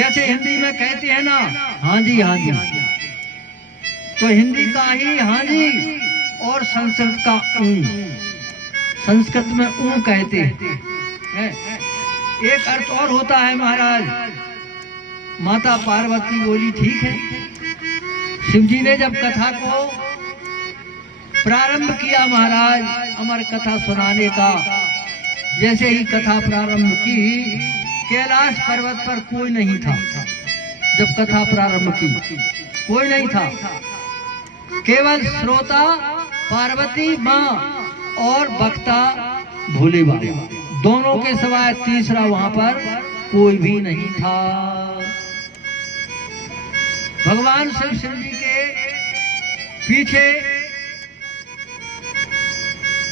जैसे हिंदी में कहते हैं ना हाँ जी हाँ जी, तो हिंदी का ही हाँ जी और संस्कृत का संस्कृत में कहते हैं। एक अर्थ और होता है महाराज। माता पार्वती बोली ठीक है। शिव जी ने जब कथा को प्रारंभ किया महाराज अमर कथा सुनाने का, जैसे ही कथा प्रारंभ की, कैलाश पर्वत पर कोई नहीं था। जब कथा प्रारंभ की कोई नहीं था, केवल श्रोता पार्वती माँ और वक्ता भोले बाबा, दोनों के सिवाय तीसरा वहां पर कोई भी नहीं था। भगवान शिव जी के पीछे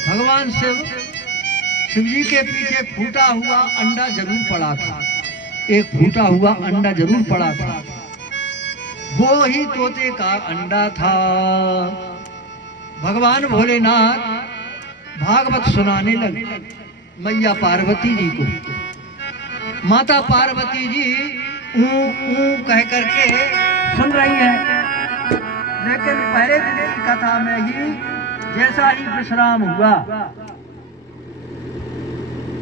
भगवान शिव जी के पीछे फूटा हुआ अंडा जरूर पड़ा था। एक फूटा हुआ अंडा जरूर पड़ा था, वो ही तोते का अंडा था। भगवान भोलेनाथ भागवत सुनाने लगे मैया पार्वती जी को। माता पार्वती जी ऊ कह करके सुन रही है, लेकिन पहले दिन की कथा में ही जैसा ही विश्राम हुआ,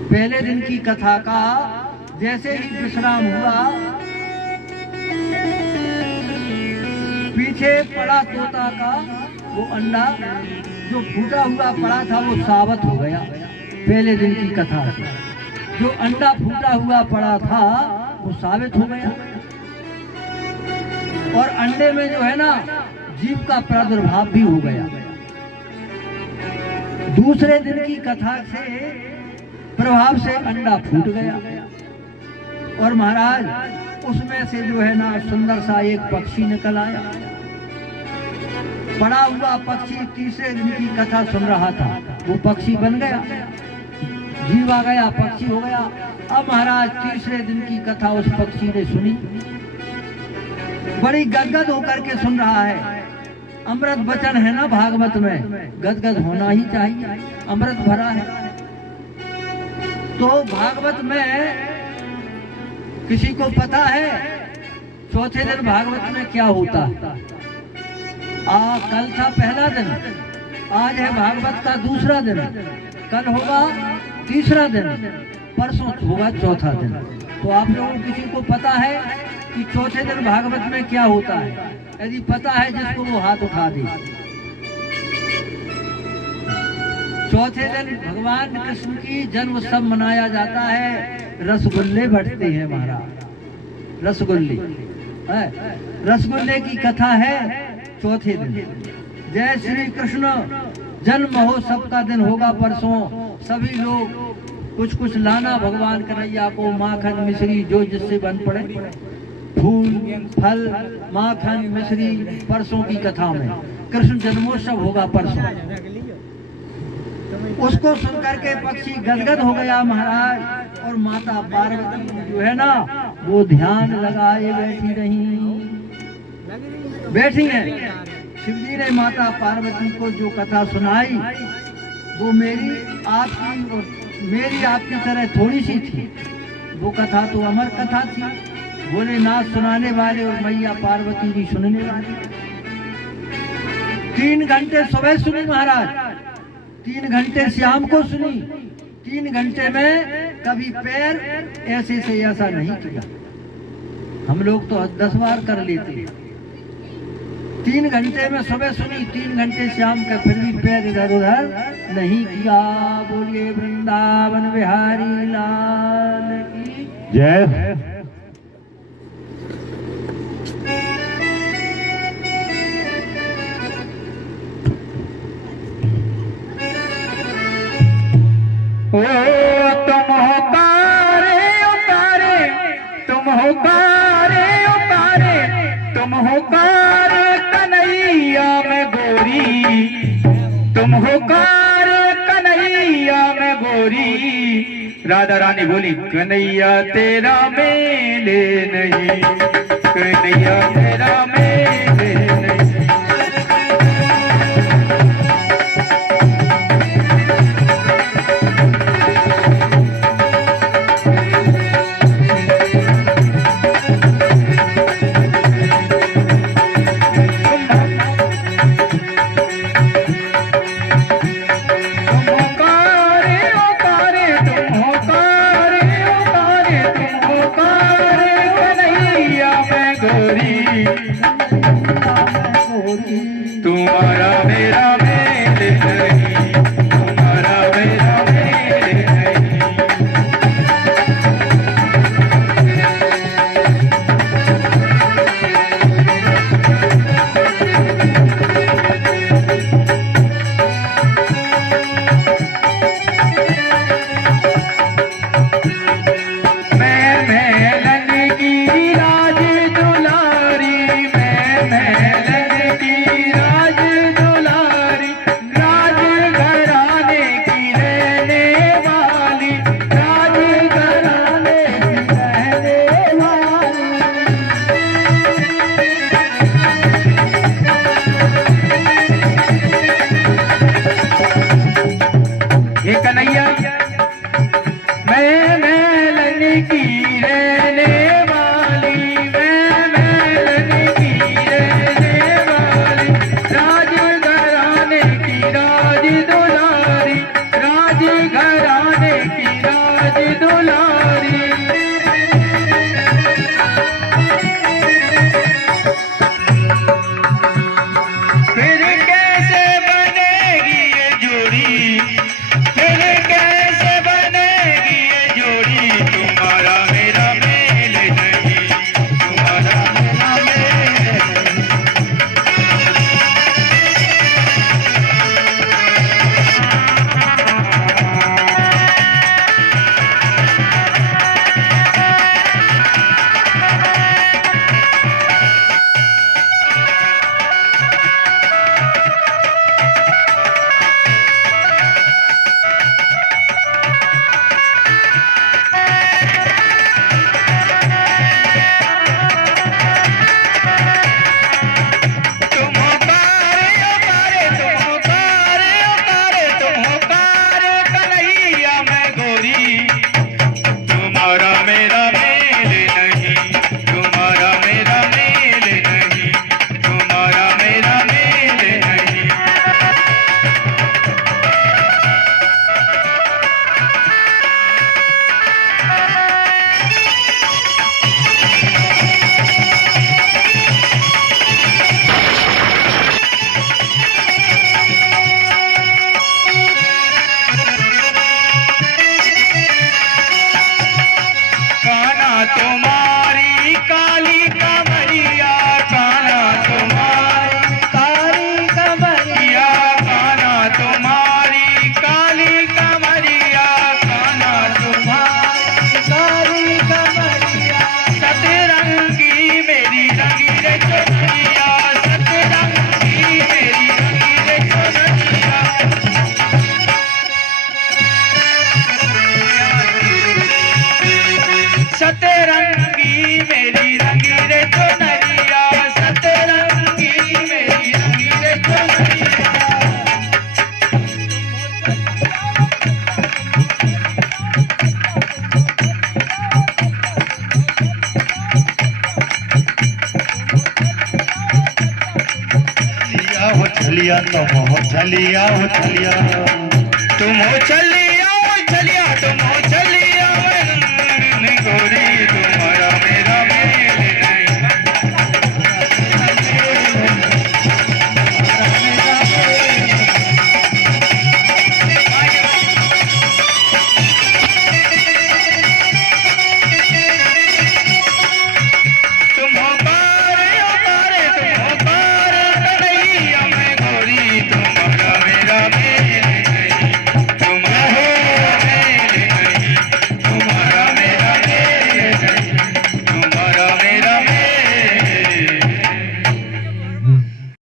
पहले दिन की कथा का जैसे ही विश्राम हुआ, पीछे पड़ा तोता का वो अंडा जो फूटा हुआ पड़ा था वो साबित हो गया। पहले दिन की कथा से जो अंडा फूटा हुआ पड़ा था वो साबित हो गया, और अंडे में जो है ना जीव का प्रादुर्भाव भी हो गया। दूसरे दिन की कथा से प्रभाव से अंडा फूट गया, और महाराज उसमें से जो है ना सुंदर सा एक पक्षी निकल आया। पड़ा हुआ पक्षी तीसरे दिन की कथा सुन रहा था, वो पक्षी बन गया, जीव आ गया, पक्षी हो गया। अब महाराज तीसरे दिन की कथा उस पक्षी ने सुनी, बड़ी गदगद होकर के सुन रहा है। अमृत वचन है ना भागवत में, गदगद होना ही चाहिए, अमृत भरा है। तो भागवत में किसी को पता है चौथे दिन भागवत में क्या होता है? कल था पहला दिन, आज है भागवत का दूसरा दिन, कल होगा तीसरा दिन, परसों होगा चौथा दिन। तो आप लोगों को किसी को पता है कि चौथे दिन भागवत में क्या होता है? यदि पता है जिसको वो हाथ उठा दे। चौथे दिन भगवान कृष्ण की जन्म उत्सव मनाया जाता है, रसगुल्ले बंटते हैं महाराज, रसगुल्ले रसगुल्ले की कथा है चौथे दिन। जय श्री कृष्ण जन्म महोत्सव का दिन होगा परसों। सभी लोग कुछ कुछ लाना भगवान कन्हैया को, माखन मिश्री जो जिससे बन पड़े, फूल फल माखन मिश्री। परसों की कथा में कृष्ण जन्मोत्सव होगा परसों। उसको सुनकर के पक्षी गदगद हो गया महाराज, और माता पार्वती जो है ना वो ध्यान लगाए बैठी हैं। शिवजी ने माता पार्वती को जो कथा सुनाई वो मेरी आपकी तरह थोड़ी सी थी। वो कथा तो अमर कथा थी, भोलेनाथ सुनाने वाले और मैया पार्वती जी सुनने वाले। 3 घंटे सुबह सुनी महाराज, 3 घंटे शाम को सुनी। 3 घंटे में कभी पैर ऐसे से ऐसा नहीं किया। हम लोग तो 10 बार कर लेते। 3 घंटे में सुबह सुनी, 3 घंटे शाम का, फिर भी पैर इधर उधर नहीं किया। बोलिए वृंदावन बिहारी लाल की जय। ओ तुम हो कारे उतारे, तुम हो कारे उतारे, तुम हो कारे कन्हैया में गोरी, तुम हो कारे कन्हैया में गोरी। राधा रानी बोली कन्हैया तेरा मेले नहीं, कन्हैया तेरा मेले नहीं। गोरी, गोरी तुम्हारा मेरा मेल नहीं, तुम्हारा मेरा मेल नहीं। कन्हैया मैं मेलन की रहने वाली, मैं मेलन की रहने वाली, राज घराने की राज दुलारी, राज घराने की राज दुलारी। फिर कैसे बनेगी ये जोड़ी, फिर कैसे बनेगी ये जोड़ी, तुम्हारा मेरा मेल नहीं, तुम्हारा मेरा मेल नहीं। तुम्हारी काली कमरिया, काना तुम्हारी काली कमरिया, काना तुम्हारी काली कमरिया, काना तुम्हारी काली कमरिया। सतरंगी मेरी रंगी रे चुनरिया, सतरंगी मेरी रंगी रे चुनरिया। सतरंगी मेरी रंगी रे चुनरिया, सतरंगी मेरी रंगी रे चुनरिया। हो चलिया तुम हो चलिया, हो चलिया तुम हो चल